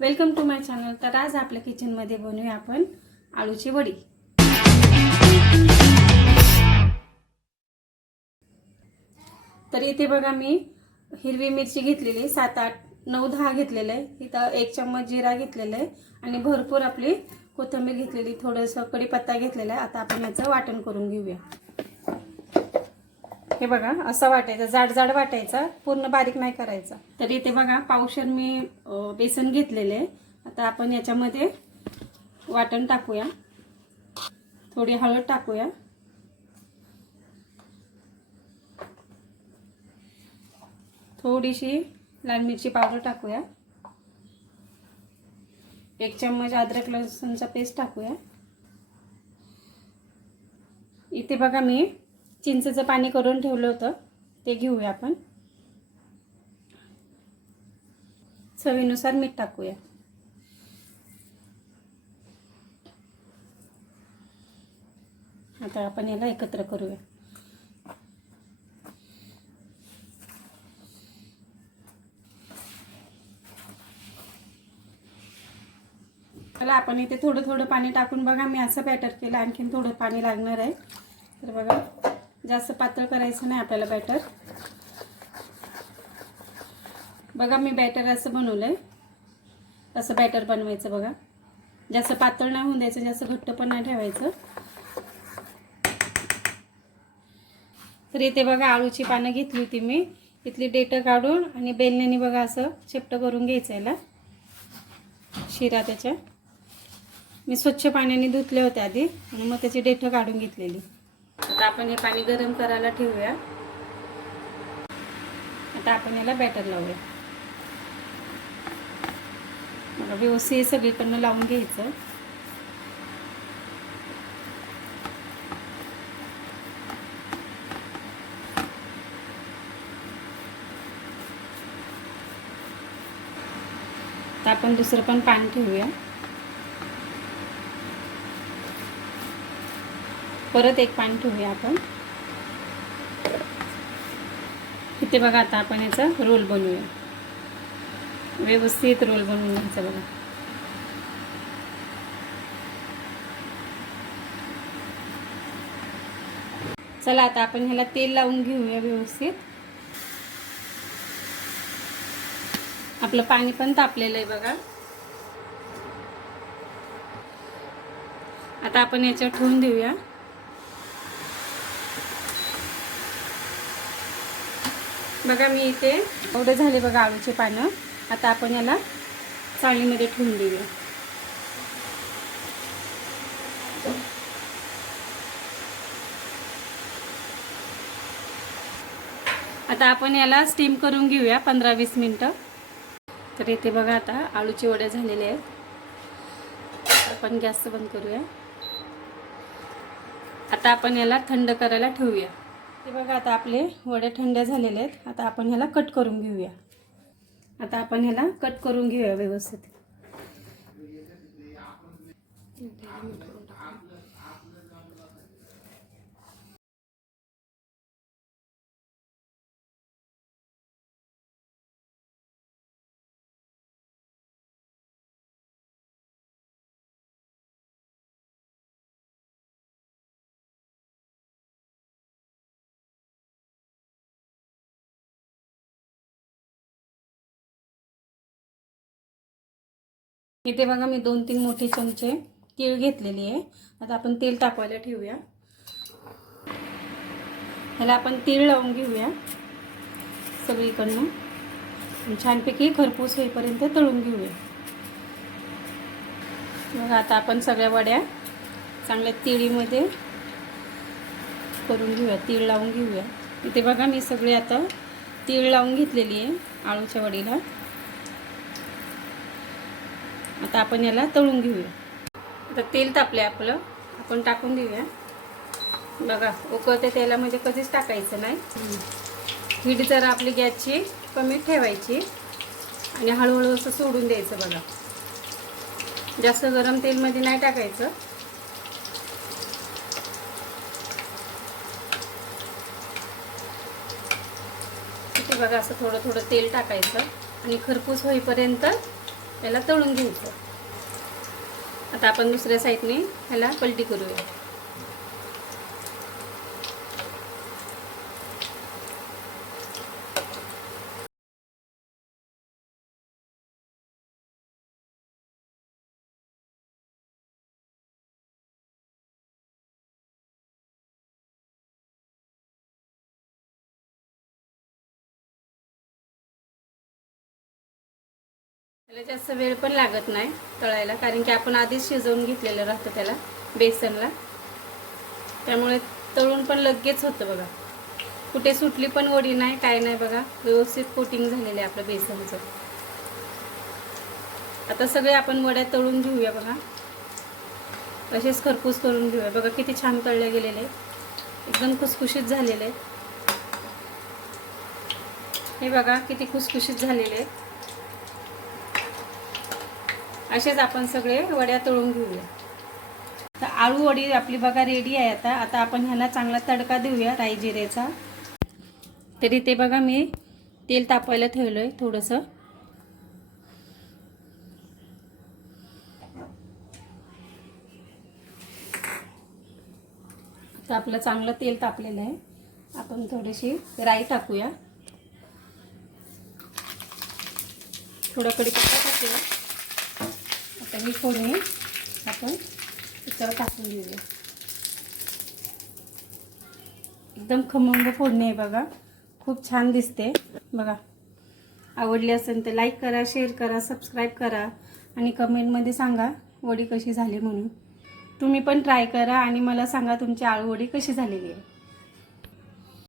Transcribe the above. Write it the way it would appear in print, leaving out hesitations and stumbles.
Welcome to my channel. तर आज आपल्या किचनमध्ये बनवूया आपण आळूची वडी। तर इथे बघा मी हिरवी मिरची घेतलेली 7, 8, 9, 10 घेतलेले आहे। इथं 1 चम्मच जिरा घेतलेला आहे आणि भरपूर आपली कोथिंबीर घेतलेली, थोडंसं कढीपत्ता घेतलेला आहे। आता आपण याचं वाटण करून घेऊया। हे बघा असं वाटायचं, जाड जाड वाटायचा, पूर्ण बारीक नाही करायचा। तर इथे बघा पावशेर मी बेसन घेतलेले आहे। आता आपण याच्यामध्ये वाटण टाकूया, थोडी हळद टाकूया, थोडीशी लाल मिरची पावडर टाकूया, 1 चम्मच अद्रक लसूणचा पेस्ट टाकूया। इथे बघा मी चिंचेचं पाणी करून ठेवलं होतं, ते घेऊया आपण। चवीनुसार मीठ टाकूया। आता आपण याला एकत्र करूया। चला आपण इथे थोडं थोडं पाणी टाकून बघा मी असं बॅटर केलं, आणखीन थोडं पाणी लागणार आहे। तर बघा जास्त पातळ करायचं नाही आपल्याला बॅटर। बघा मी बॅटर असं बनवलंय, असं बॅटर बनवायचं बघा। जास्त पातळ नाही होऊन द्यायचं, जास्त घट्ट पण नाही ठेवायचं। तर इथे बघा आळूची पानं घेतली होती मी, इथली देठं काढून आणि बेलण्याने बघा असं चिपट करून घ्यायचं याला, शिरा त्याच्या। मी स्वच्छ पाण्याने धुतले होते आधी आणि मग त्याची देठं काढून घेतलेली। आता आपण हे पाणी गरम करायला ठेवूया। आता आपण याला बॅटर लावूया। बघा व्यवस्थित सगळीकडनं लावून घ्यायचं। आता आपण दुसरं पण पाणी ठेवूया, परत एक पाणी ठेवूया आपण। इथे बघा आता आपण याचा रोल बनवूया, व्यवस्थित रोल बनवून घ्यायचा बघा। चला आता आपण ह्याला तेल लावून घेऊया व्यवस्थित। आपलं पाणी पण तापलेलं आहे बघा। आता आपण याच्यावर ठेवून देऊया। बघा मी इथे एवढे झाले बघा आळूचे पानं। आता आपण याला चाळणीमध्ये ठेवून देऊया। आता आपण याला स्टीम करून घेऊया 15-20 मिनिटं। तर इथे बघा आता आळूचे वड्या झालेले आहेत। आपण गॅस बंद करूया। आता आपण याला थंड करायला ठेवूया। हे बघा आता आपले वडे थंड झालेले आहेत। आता आपण ह्याला कट करून घेऊया। आता आपण ह्याला कट करून घेऊया व्यवस्थित। इथे बघा मी 2-3 मोठे चमचे तीळ घेतलेली आहे। आता आपण तेल तापवायला ठेवूया। ह्याला आपण तीळ लावून घेऊया सगळीकडनं, छानपैकी खरपूस होईपर्यंत तळून घेऊया। मग आता आपण सगळ्या वड्या चांगल्या तिळीमध्ये करून घेऊया, तीळ लावून घेऊया। इथे बघा मी सगळे आता तीळ लावून घेतलेली आहे आळूच्या वडीला। आता आपण याला तळून घेऊया। आता तेल तापले आपलं, आपण टाकून देऊया। बघा उकळते तेलामध्ये कधीच टाकायचं नाही। हीट जरा आपली गॅसची कमी ठेवायची आणि हळूहळू असं सोडून द्यायचं बघा। जास्त गरम तेलमध्ये नाही टाकायचं। इथे बघा असं थोडं थोडं तेल टाकायचं आणि खरपूस होईपर्यंत त्याला तळून घ्यायचं. आता आपण दुसऱ्या साईडने ह्याला पलटी करूया. त्याला जास्त वेळ पण लागत नाही तळायला, कारण की आपण आधीच शिजवून घेतलेलं राहतं त्याला बेसनला, त्यामुळे तळून पण लगेच होतं बघा. कुठे सुटली पण वडी नाही, काय नाही बघा, व्यवस्थित कोटिंग झालेलं आहे आपलं बेसनचं. आता सगळे आपण वड्या तळून घेऊया बघा. असेच खरपूस करून घेऊया बघा. किती छान तळले गेलेले, एकदम खुसखुशीत झालेले. हे बघा किती खुसखुशीत झालेले. असेच आपण सगळे वड्या तळून घेऊया. तर आळू वडी आपली बघा रेडी आहे. आता आपण ह्याला चांगला तडका देऊया राई जिरेचा. तरी ते बघा मी तेल तापवायला ठेवलंय थोडंसं. आता आपलं चांगलं तेल तापलेलं आहे. आपण थोडीशी राई टाकूया, थोडा कढीपत्ता टाकूया. आता ही फोडणी आपण त्याच्यावर टाकून देऊया. एकदम खमंग फोडणी आहे बघा, खूप छान दिसते बघा. आवडली असेल तर लाईक करा, शेअर करा, सबस्क्राईब करा आणि कमेंटमध्ये सांगा वडी कशी झाली म्हणून. तुम्ही पण ट्राय करा आणि मला सांगा तुमची आळू वडी कशी झालेली आहे.